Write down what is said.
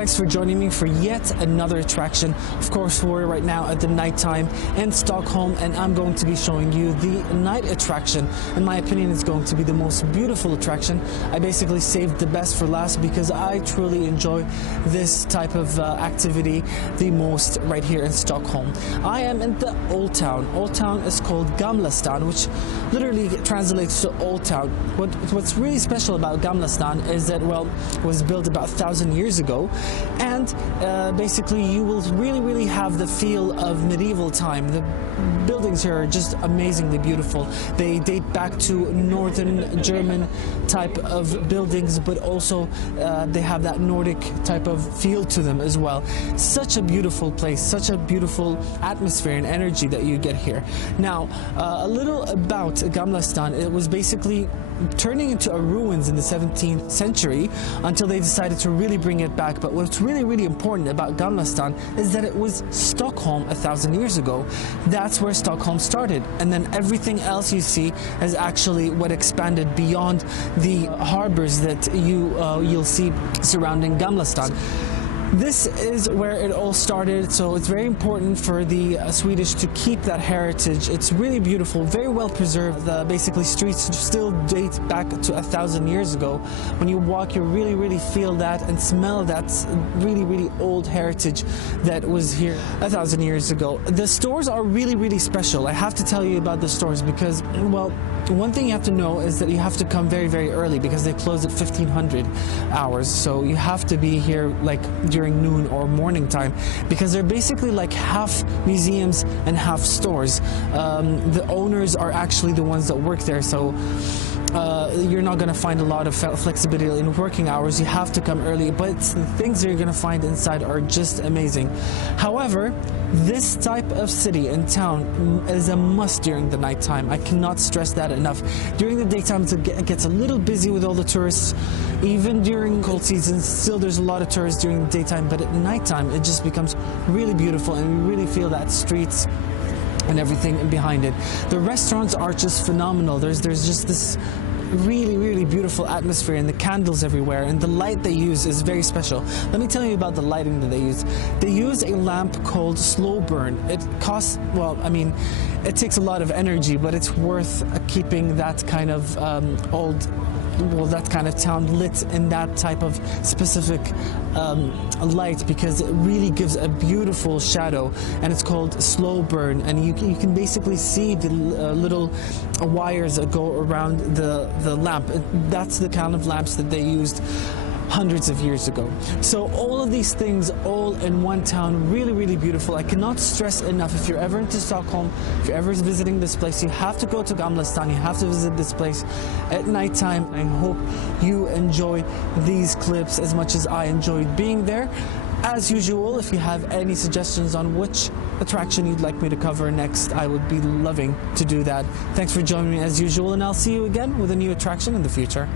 thanks for joining me for yet another attraction. Of course, we're right now at the nighttime in Stockholm, and I'm going to be showing you the night attraction. In my opinion, it's going to be the most beautiful attraction. I basically saved the best for last because I truly enjoy this type of activity the most right here in Stockholm. I am in the Old Town. Old Town is called Gamla, which literally translates to Old Town. What's really special about Gamla is that, well, it was built about 1,000 years ago, and basically you will really have the feel of medieval time. The buildings here are just amazingly beautiful. They date back to northern German type of buildings, but also they have that Nordic type of feel to them as well. Such a beautiful place, such a beautiful atmosphere and energy that you get here. Now, a little about Gamla, it was basically turning into a ruins in the 17th century until they decided to really bring it back. But what's really important about Gamla is that it was Stockholm 1,000 years ago. That's where Stockholm started, and then everything else you see is actually what expanded beyond the harbors that you'll see surrounding Gamla. This is where it all started, so it's very important for the Swedish to keep that heritage. It's really beautiful, very well preserved. The basically streets still date back to 1,000 years ago. When you walk, you really feel that and smell that really old heritage that was here 1,000 years ago. The stores are really special. I have to tell you about the stores because, well, one thing you have to know is that you have to come very early because they close at 1500 hours. So you have to be here like during noon or morning time because they're basically like half museums and half stores. The owners are actually the ones that work there, so you're not going to find a lot of flexibility in working hours. You have to come early, but the things that you're going to find inside are just amazing. However, this type of city and town is a must during the nighttime. I cannot stress that enough. During the daytime, it gets a little busy with all the tourists. Even during cold seasons, still there's a lot of tourists during the daytime, but at nighttime, it just becomes really beautiful, and you really feel that streets and everything behind it. The restaurants are just phenomenal. There's just this really beautiful atmosphere, and the candles everywhere, and the light they use is very special. Let me tell you about the lighting that they use. They use a lamp called slow burn. It costs, well, I mean, it takes a lot of energy, but it's worth keeping that kind of that kind of town lit in that type of specific light, because it really gives a beautiful shadow, and it's called slow burn, and you can basically see the little wires that go around the lamp. That's the kind of lamps that they used hundreds of years ago. So all of these things all in one town, really beautiful. I cannot stress enough, if you're ever into Stockholm, if you're ever visiting this place, you have to go to Gamla. You have to visit this place at nighttime. I hope you enjoy these clips as much as I enjoyed being there. As usual, if you have any suggestions on which attraction you'd like me to cover next, I would be loving to do that. Thanks for joining me as usual, and I'll see you again with a new attraction in the future.